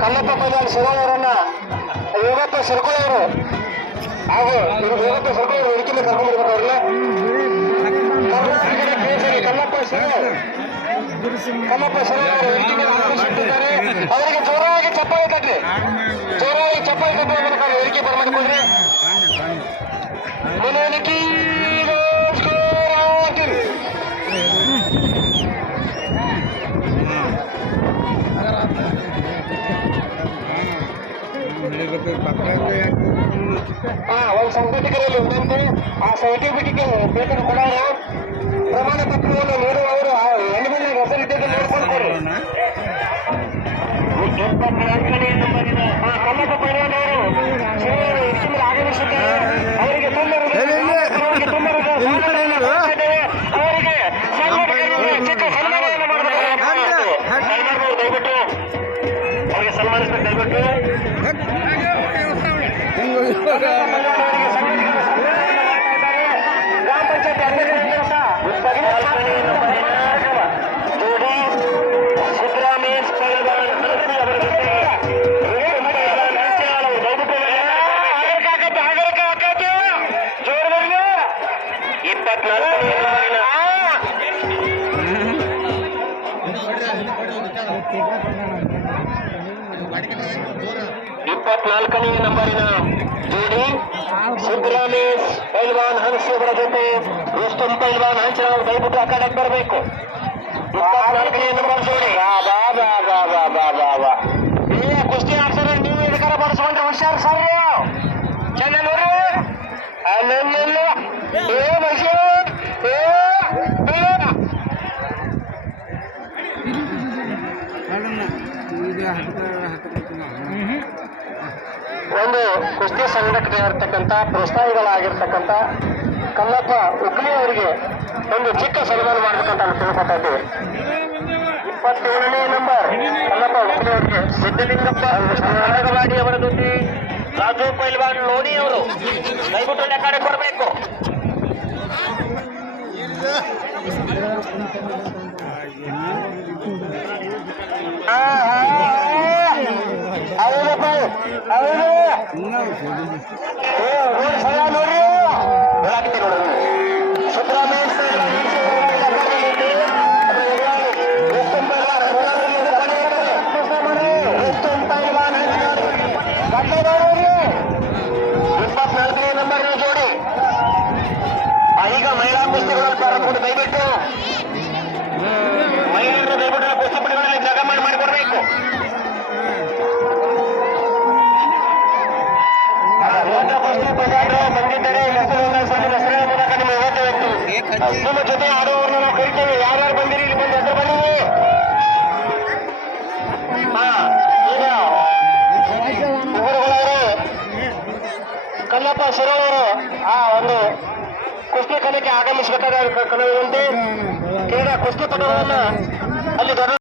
Kallappa ಪೈಲಾನ್ ಶಿವರವರನ್ನ Yogappa circle ಅವರು ಹಾಗೂ Yogappa circle ಅವರು ಇದಕ್ಕಿಂತ ಕರ್ಕೊಂಡ್ಬರ್ಬೇಕು ಅವ್ರನ್ನ ಕಲ್ಲಪ್ಪ ಶಿವ ಅವರು ಆಗಮಿಸುತ್ತಿದ್ದಾರೆ. ಅವರಿಗೆ ಜೋರಾಗಿ ಚಪ್ಪಾಳೆ ತಟ್ಟಿ ಮೂಲಕ ವೇದಿಕೆ ಬರ್ಮಾಡಿಕೊಂಡ್ರೆ ಮನೋನಿಕಿ ಒಂದು ಸಂಘಟಕರಲ್ಲಿ ವಿನಂತಿ, ಆ ಸರ್ಟಿಫಿಕೇಟ್ ಬೇಕಾದ್ರೆ ಕೊಡೋರು ಪ್ರಮಾಣ ಪತ್ರವನ್ನು ನೀಡುವವರು ಹೆಣ್ಣಿನ ಹೆಸರಿದ್ದ ನೋಡ್ಕೊಳ್ತಾರೆ. ಕಲ್ಲಪ್ಪ ಪೈಲವಾನವರು ಸುಮ್ಮನೆ ಆಗಮಿಸಿದ್ದಾರೆ. ಅವರಿಗೆ ತುಂಬ ಅವರಿಗೆ ಚಿಕ್ಕ ಸನ್ಮಾನವನ್ನು ಮಾಡಬೇಕು. ದಯವಿಟ್ಟು ಅವರಿಗೆ ಸನ್ಮಾನಿಸಬೇಕು. ದಯವಿಟ್ಟು ಗ್ರಾಮ ಪಂಚಾಯತ್ ಅಧ್ಯಕ್ಷ ಜೋಡಿ ಸಿದ್ದರಾಮೇಶ್ ಪೈಲವಾನ್ ಅವರ ಜೊತೆ ಜೋರದಲ್ಲಿ 24ನೇ ನಂಬರಿನ ಜೋಡಿ ಸಿದ್ದರಾಮೇಶ್ ಪೈಲ್ವಾನ್ ಹಂಸಿ ಅವರ ಜೊತೆ ರುಸ್ತುಂ ಪೈಲ್ವಾನ್ ಹಂಚಿನವರು ದಯವಿಟ್ಟು ಆ ಕಡೆ ಬರಬೇಕು. 24ನೇ ನಂಬರ್ ಜೋಡಿ ಕುಸ್ತಿ ಆಡ್ಸೋಣ. ನೀವು ಇದಕ್ಕಾರ ಬಡಿಸ್ಕೊಂಡ್ರೆ ಹುಷಾರು ಸರ್. ಚೆನ್ನೂರು ಅಲ್ಲೆಲ್ಲ ಒಂದು ಕುಸ್ತಿ ಸಂಘಟನೆಯಾಗಿರ್ತಕ್ಕಂಥ ಪ್ರೋತ್ಸಾಹಿಗಳಾಗಿರ್ತಕ್ಕಂಥ ಕಲ್ಲಪ್ಪ ಉಕ್ಲಿ ಅವರಿಗೆ ಒಂದು ಚಿಕ್ಕ ಸನ್ಮಾನ ಮಾಡಬೇಕಂತ ನಾವು ತಿಳ್ಕೊತಾ ಇದ್ದೀವಿ. 27ನೇ ನಂಬರ್ ಕಲ್ಲಪ್ಪ ಉಕ್ಲಿ ಅವರಿಗೆ ಸಿದ್ದಲಿಂಗಪ್ಪ ನಾಡಗವಾಡಿ ಅವರ ಜೊತೆ ರಾಜು ಪೈಲ್ವಾನ್ ಲೋಣಿ ಅವರು ದಯವಿಟ್ಟು ಲೆಕ್ಕಾಡೆ ಕೊಡಬೇಕು. ಜೋಡಿ ಈಗ ಮಹಿಳಾ ಕುಸ್ತಿಗಳಲ್ಲಿ ಪ್ರಾರಂಭ. ದಯವಿಟ್ಟು ಮಹಿಳೆಯರು ದಯವಿಟ್ಟು ಕುಸ್ತಿಪಟುಗಳಲ್ಲಿ ಜಾಗ ಮಾಡಿಕೊಡ್ಬೇಕು. ಬಂದಿದ್ದರೆ ಹೆಸರಿನ ಮೂಲಕ ನಿಮ್ಮ ಓದ್ತಾ ನಿಮ್ಮ ಜೊತೆ ಆಡುವವರನ್ನ ನಾವು ಕರಿತೇವೆ. ಯಾರ್ಯಾರು ಬಂದಿರಿ ಇಲ್ಲಿ ಬಂದು ಹೆಸರು ಬನ್ನಿ. ಈಗ ಇವರುಗಳವರು ಕಲ್ಲಪ್ಪ ಶಿರೋಳವರು ಆ ಒಂದು ಕುಸ್ತಿ ಕಲೆಗೆ ಆಗಮಿಸಬೇಕಾದ ಕಲಾವಿದಂತೆ ಕ್ರೀಡಾ ಕುಸ್ತಿಪಟುಗಳನ್ನ ಅಲ್ಲಿ